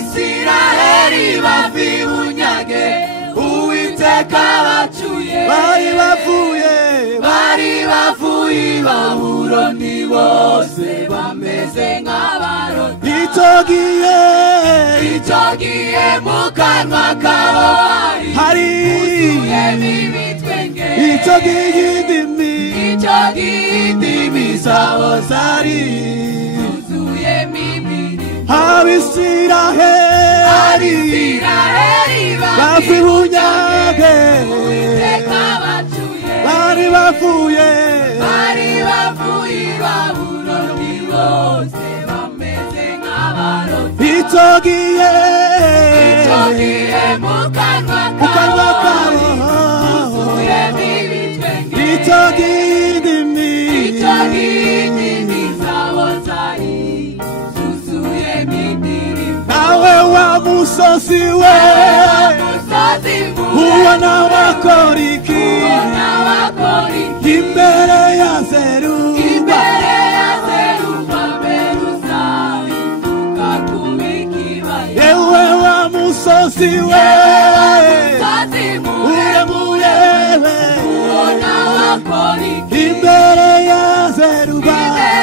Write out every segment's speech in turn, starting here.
Abisiraheli bavi bunyage Uwiteka bacuye bari bavuye Babuloni bose bameze nk'abarota Icyo gihe mu kanwa kabo hari huzuyemo ibitwenge Icyo gihe indimi zabo zari Abisiraheli bavi bunyage bari bavuye Babuloni bose bameze nk'abarota Icyo gihe mu kanwa kabo huzuyemo ibitwenge Icyo gihe indimi zabo zari Nawe wa musozi we ubona wakora iki imbere ya Zerubabeli uzahinduka kuba ikibaya Yewe wa musozi we uremurebe ubona wakora iki imbere ya Zerubabeli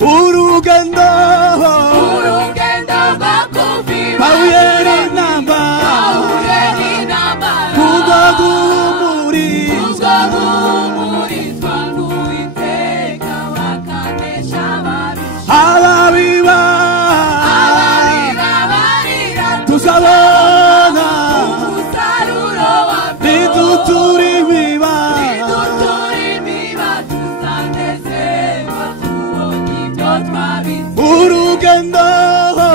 Urugendo bahuye n'intambara kubwo guhumurizwa n'Uwiteka bakanesha ababiba tuzabona umusaruro nidutura imiba tuzanezerwa tubonye ibyo twabize urugendo rwo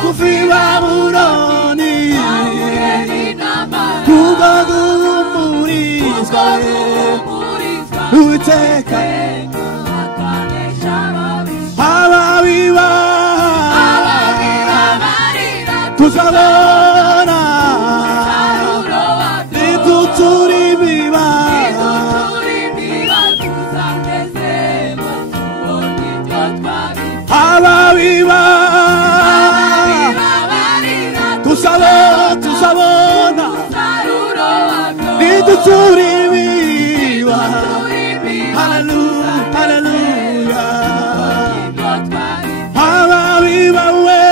kuva i Babuloni kubwo guhumurizwa n'Uwiteka ababiba tuzabona nidutura imiba ababiba tuzabona nidutura imiba hallelujah ababiba we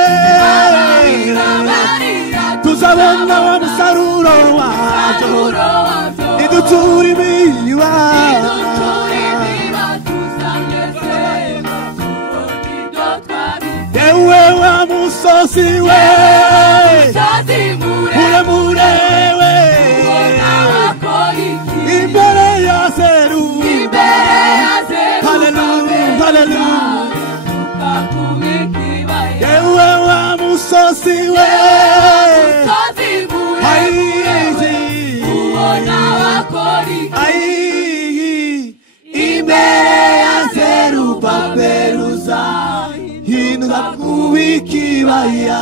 tuzabona wa musaruro wabyo nidutura imiba Yewe wa musozi we muremure we imbere ya Zerubabeli hallelujah Yewe wa musozi we imbere ya Zerubabeli uzahinduka kuba ikibaya